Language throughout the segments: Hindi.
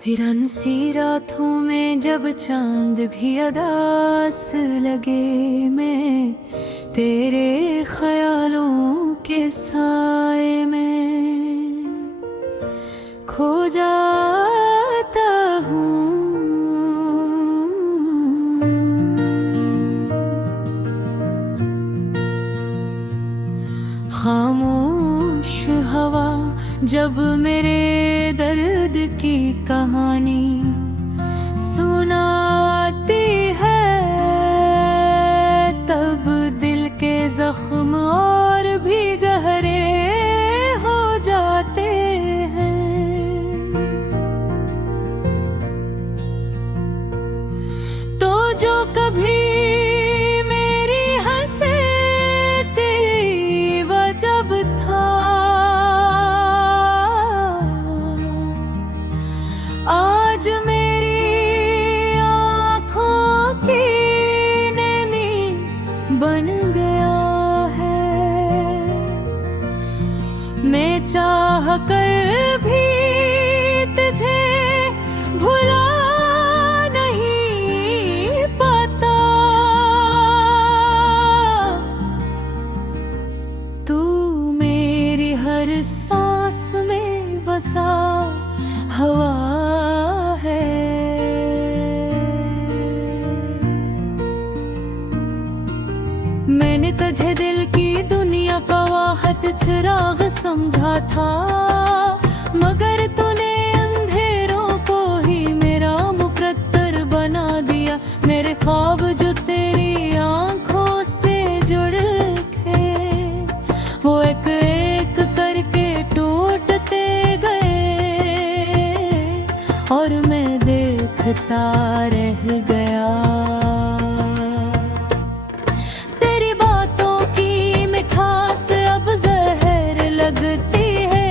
फिर सी रातों में जब चांद भी अदास लगे, मैं तेरे ख्यालों के साए में खो जाता हूँ। खामोश हवा जब मेरे दर्द की कहानी सुनाती है, तब दिल के जख्म और भी गहरे हो जाते हैं। तो जो कभी मेरी हंसती वजब था, आज मेरी आँखों की नमी बन गया है। मैं चाह कर भी तुझे भुला नहीं पाता। तू मेरी हर सांस में बसा हवा है। मैंने तुझे दिल की दुनिया का वाहत चिराग समझा था, मगर तूने अंधेरों को ही मेरा मुकद्दर बना दिया। मेरे ख्वाब जो तेरी आंखों से जुड़ थे, वो एक एक करके टूटते और मैं देखता रह गया। तेरी बातों की मिठास अब जहर लगती है,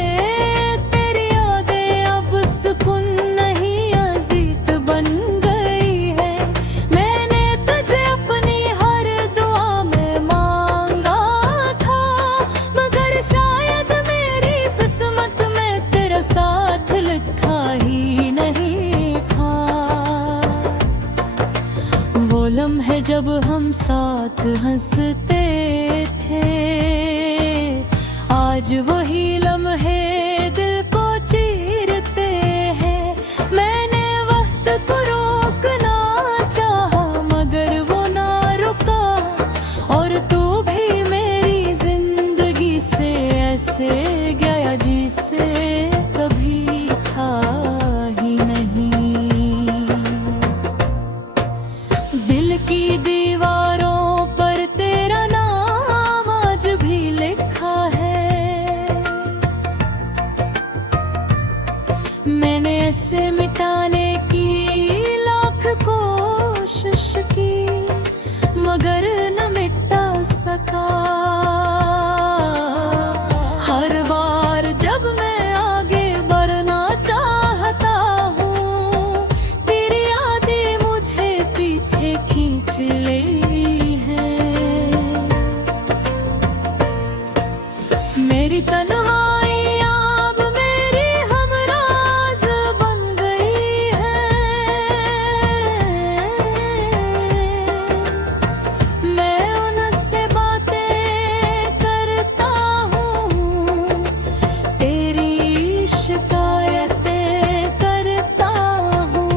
तेरी यादें अब सुकून नहीं अजीत बन गई है। मैंने तुझे अपनी हर दुआ में मांगा था, मगर शायद मेरी किस्मत में तेरा साथ लिखा ही लम्हे जब हम साथ हंसते थे, आज वही लम्हे दिल को चीरते हैं। मैंने वक्त को रोकना चाहा, मगर वो ना रुका, और तू भी मेरी जिंदगी से ऐसे गया जिसे कभी था ही नहीं। दिल की दीवारों पर तेरा नाम आज भी लिखा है। मैंने ऐसे मिटाने की लाख कोशिश की, मगर न मिटा सका। हर बार जब मैं आगे बढ़ना चाहता हूँ, तेरी यादें मुझे पीछे खींच ली है। मेरी तन्हाई अब मेरी हमराज बन गई है। मैं उनसे बातें करता हूँ, तेरी शिकायतें करता हूँ,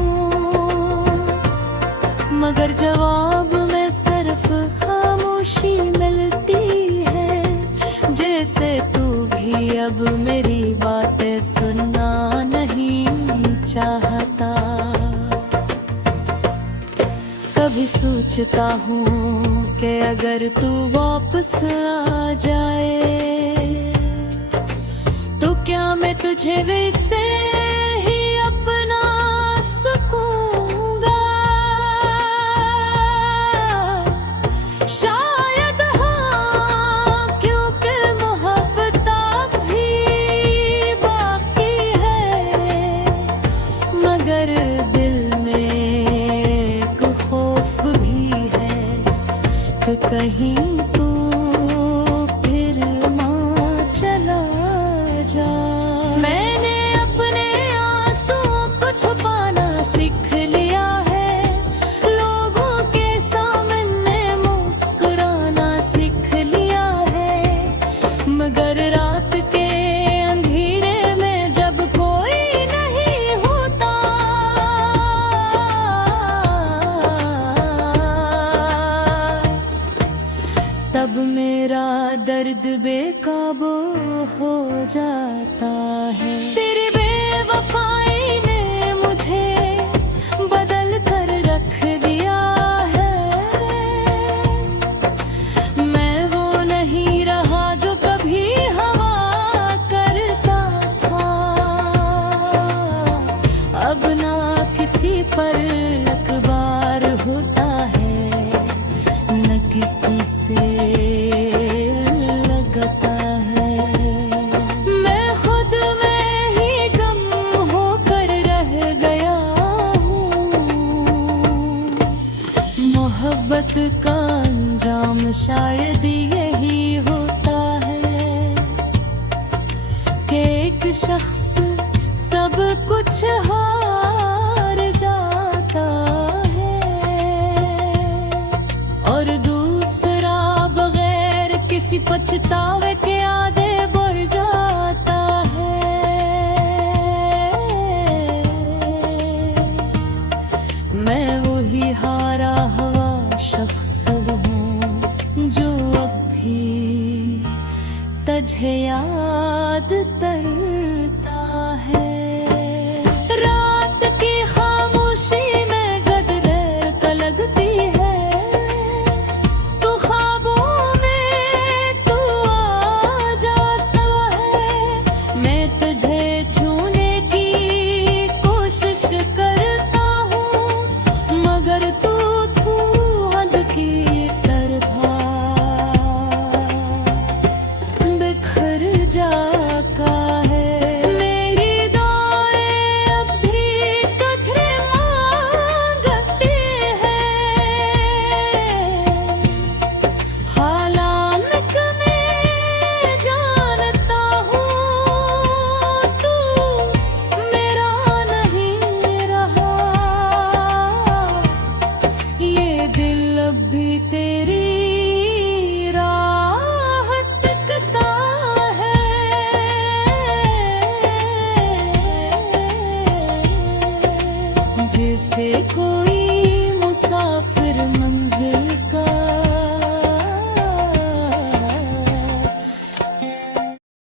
मगर जवाब में सिर्फ खामोशी मिलती है। जैसे तू भी अब मेरी बातें सुनना नहीं चाहता। कभी सोचता हूँ कि अगर तू वापस आ जाए, तो क्या मैं तुझे वैसे ही अपना सकूंगा। शायद हाँ, क्योंकि मोहब्बत भी बाकी है, मगर दिल में एक खौफ भी है कि कहीं तू फिर माँ चला जा। मैंने मगर रात के अंधेरे में जब कोई नहीं होता, तब मेरा दर्द बेकाबू हो जाता है। तेरी बेवफाई ने मुझे बदल कर रख दिया है, मैं वो नहीं रहा जो कभी हवा करता था। अब ना किसी पर एतबार होता है, न किसी से लगता है। मैं खुद में ही गम होकर रह गया हूँ। मोहब्बत का अंजाम शायद यही होता है कि एक शख्स सब कुछ हार जाता है और दूसरा बगैर किसी पछतावे के आगे बढ़ जाता है। मैं वही हारा हुआ शख्स हूँ जो अब भी तुझे याद करता है।